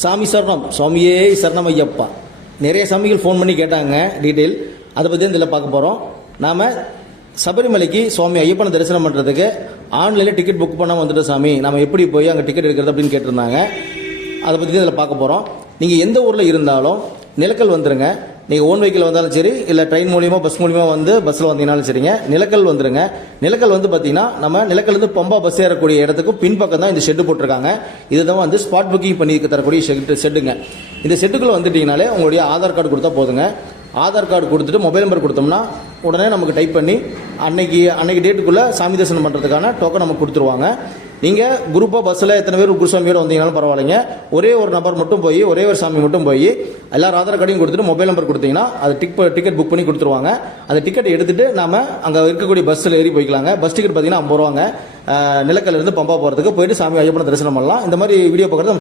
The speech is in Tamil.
சாமி சரணம், சுவாமியே சரணம் ஐயப்பா. நிறைய சாமிகள் ஃபோன் பண்ணி கேட்டாங்க டீட்டெயில். அதை பற்றி இதில் பார்க்க போகிறோம். நாம் சபரிமலைக்கு சுவாமி ஐயப்பனை தரிசனம் பண்ணுறதுக்கு ஆன்லைனில் டிக்கெட் புக் பண்ணாமல் வந்துட்டோம் சாமி, நம்ம எப்படி போய் அங்கே டிக்கெட் எடுக்கிறது அப்படின்னு கேட்டிருந்தாங்க. அதை பற்றி இதில் பார்க்க போகிறோம். நீங்கள் எந்த ஊரில் இருந்தாலும் நிலக்கல் வந்துடுங்க. நீங்கள் ஓன் வெஹிக்கிள் வந்தாலும் சரி, இல்லை ட்ரெயின் மூலியமாக பஸ் மூலியமாக வந்து பஸ்ஸில் வந்தீங்கனாலும் சரிங்க, நிலக்கல் வந்துடுங்க. நிலக்கல் வந்து பார்த்தீங்கன்னா நம்ம நிலக்கல்லேருந்து பம்பா பஸ் ஏறக்கூடிய இடத்துக்கு பின்பக்கம் தான் இந்த ஷெட்டு போட்டிருக்காங்க. இதுதான் வந்து ஸ்பாட் புக்கிங் பண்ணி தரக்கூடிய ஷெட்டுங்க. இந்த ஷெட்டுக்குள்ளே வந்துட்டீங்கனாலே உங்களுடைய ஆதார் கார்டு கொடுத்தா போதுங்க. ஆதார் கார்டு கொடுத்துட்டு மொபைல் நம்பர் கொடுத்தோம்னா உடனே நமக்கு டைப் பண்ணி அன்னைக்கு டேட்டுக்குள்ளே சாமி தரிசனம் பண்ணுறதுக்கான டோக்கன் நமக்கு கொடுத்துருவாங்க. நீங்கள் குரூப்பாக பஸ்ஸில் எத்தனை பேர் குருசாமியோடு வந்தீங்கனாலும் பரவாயில்லைங்க. ஒரே ஒரு நபர் மட்டும் போய், ஒரே ஒரு சாமி மட்டும் போய் எல்லாரும் ஆதார் கார்டையும் கொடுத்துட்டு மொபைல் நம்பர் கொடுத்தீங்கன்னா அது டிக்கெட் புக் பண்ணி கொடுத்துருவாங்க. அந்த டிக்கெட் எடுத்துகிட்டு நாம் அங்கே இருக்கக்கூடிய பஸ்ஸில் ஏறி போய்க்கலாங்க. பஸ் டிக்கெட் பார்த்தீங்கன்னா 50 ரூபாங்க. நிலக்கல்லேருந்து பம்பா போகிறதுக்கு போயிட்டு சாமி ஐயப்பனை தரிசனம் பண்ணலாம். இந்த மாதிரி வீடியோ பார்க்குறது